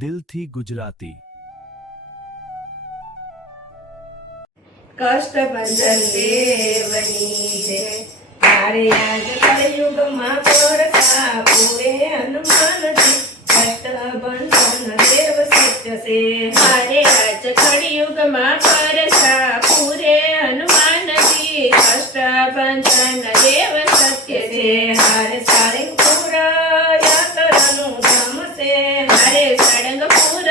દિલથી ગુજરાતી કષ્ટભંજન દેવની જય તારે આજ કળયુગમાં પરસા પૂરે હનુમાનજી કષ્ટભંજન દેવ સત્ય છે મારે આજ કળિયુગમાં પરસા પૂરે હનુમાનજી કષ્ટભંજન દેવ સત્ય છે. હારે સાળંગપુર યાત્રાનું ધામ છે મારે સાળંગપુર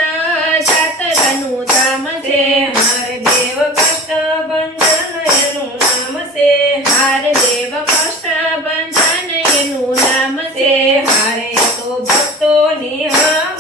જાતરાનું ધામ છે. હારે દેવ કષ્ટભંજન એનું નામ છે હાર દેવ કષ્ટભંજન એનું નામ છે. હારે તો ભક્તોની આમ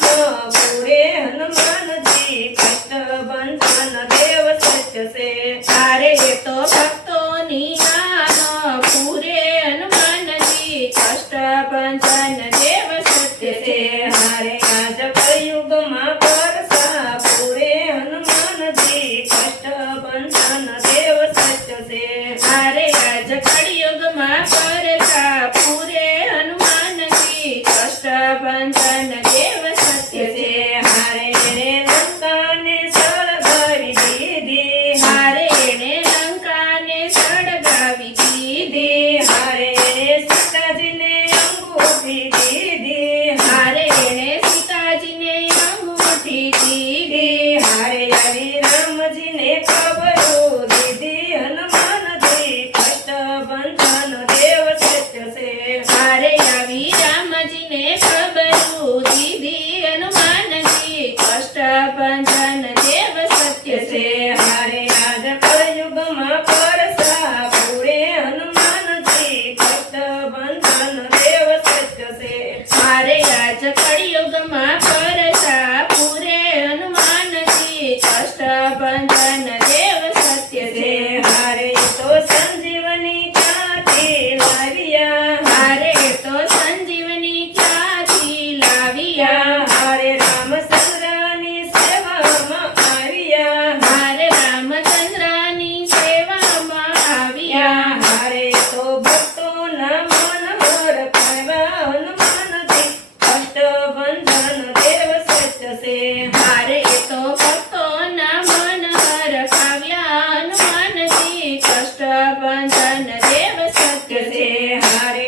પૂરે હનુમાનજી કષ્ટભંજન દેવ સત્ય છે હારે તો ભક્તોની નામ પૂરે હનુમાનજી કષ્ટભંજન દેવ સત્ય છે. હારે આજ કળયુગમાં પરસા પૂરે હનુમાનજી કષ્ટભંજન દેવ સત્ય છે હારે આજ કળિયુગમાં પરસા પૂરે હનુમાનજી કષ્ટભંજન દેવ સત્ય છે. હારે એને લંકાને સળગાવી દીધી હારે એણે લંકાને સળગાવી દીધી. હારે એને સીતાજીને અંગૂઠી દીધી હારે એણે સીતાજીને અંગૂઠી દીધી. હારે આવી રામજીને ખબરો દીધી હનુમાનજી કષ્ટભંજન દેવ સત્ય છે હારે આવી રામજીને ખબરું દીધી હનુમાનજી કષ્ટભંજન દેવ સત્ય છે. હારે આજ કળયુગમાં પરસા પૂરે હનુમાનજી કષ્ટભંજન દેવ સત્ય છે હારે આજ કળિયુગમાં પરસા પૂરે હનુમાનજી કષ્ટભંજન દેવ સત્ય છે. હારે તો સંજીવની ક્યાંથી લાવ્યા હારે તો સંજીવની ક્યાંથી લાવ્યા. હારે રામચંદ્રની સેવામાં આવ્યા હારે રામચંદ્રની સેવામાં આવ્યા. હારે તો ભક્તોના મન હરખાવ્યા હનુમાનજી કષ્ટભંજન દેવ સત્ય છે હારે તો ભક્તોના મન હરખાવ્યા હનુમાનજી કષ્ટભંજન દેવ સત્ય છે. હારે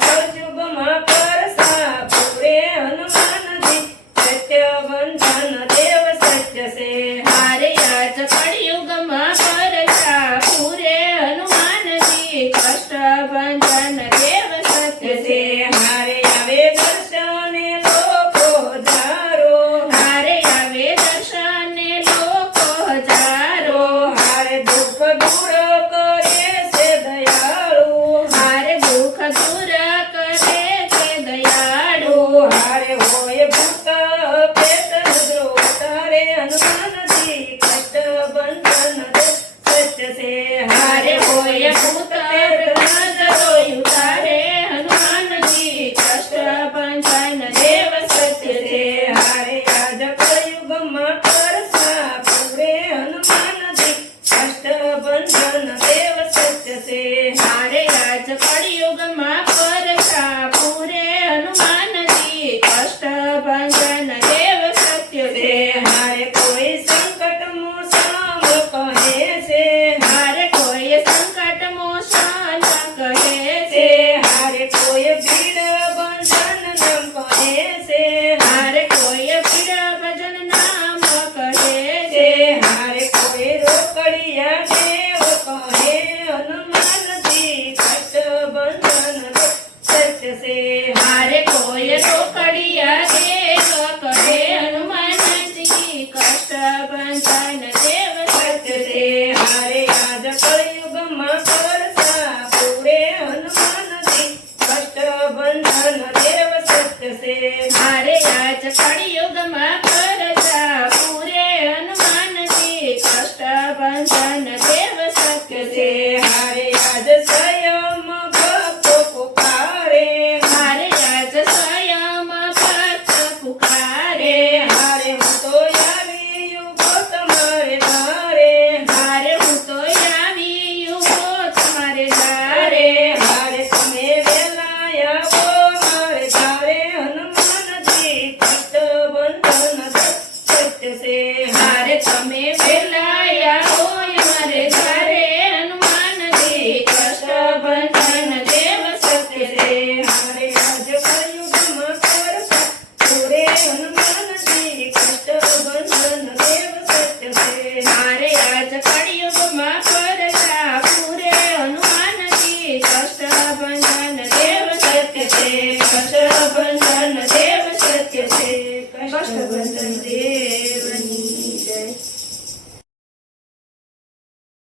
કળયુગમાં પરસા પૂરે હનુમાનજી સત્યભંજન દેવ સત્ય છે હારે આજ કળિયુગમાં પરસા પૂરે હનુમાનજી કષ્ટભંજન દેવ સત્ય છે. હારે આવે દર્શને લોકો હજારો હારે આવે દર્શને લોકો હજારો. હારે દુઃખ દૂર કરે છે દયાળુ હારે દુઃખ દૂર કરે છે દયાળુ. હારે હોય ભૂત પેટ દ્રોહ તારે હનુમાનજી કષ્ટભંજન સત્ય છે હારે હોય ભૂત રોયું તારે હનુમાનજી કષ્ટભંજન દેવ સત્ય છે. હારે આજ કળયુગમાં પરસા પૂરે હનુમાનજી કષ્ટભંજન દેવ સત્ય છે હારે આજ કળિયુગમાં પરસા પૂરે હનુમાનજી કષ્ટભંજન દેવ સત્ય છે. હારે કોઈ સંકટ મોસમ કહે છે હારે કોઈ સંકટ મોસન કહે છે. હારે કોઈ ભીડ બંધન નામ કહે છે હારે કોઈ પીડ ભજન નામ કહે છે. છે હારે કોઈ રોકડિયા દેવ કહે હનુમાનજી કષ્ટભંજન સત્ય છે હારે કોઈ રોકડિયા દેવ કહે હનુમાનજી કષ્ટભંજન દેવ સત્ય છે. હારે આજ કળયુગમાં પરસા પૂરે હનુમાનજી કષ્ટભંજન દેવ સત્ય છે હારે આજ કળિયુગમાં પરસા પૂરે હનુમાનજી કષ્ટભંજન દેવ સત્ય છે. હારે આજ સ્વયં ભક્તો પુકારે હારે આજ સ્વયં ભક્ત પુકારે. હારે હું તો આવી યુગો તમારે ધારે હારે હું તો આવી યુગો તમારે ધારે. હારે તમે વેલા આવો મારે ધારે હનુમાનજી કષ્ટભંજન વેચ્ય છે મારે તમે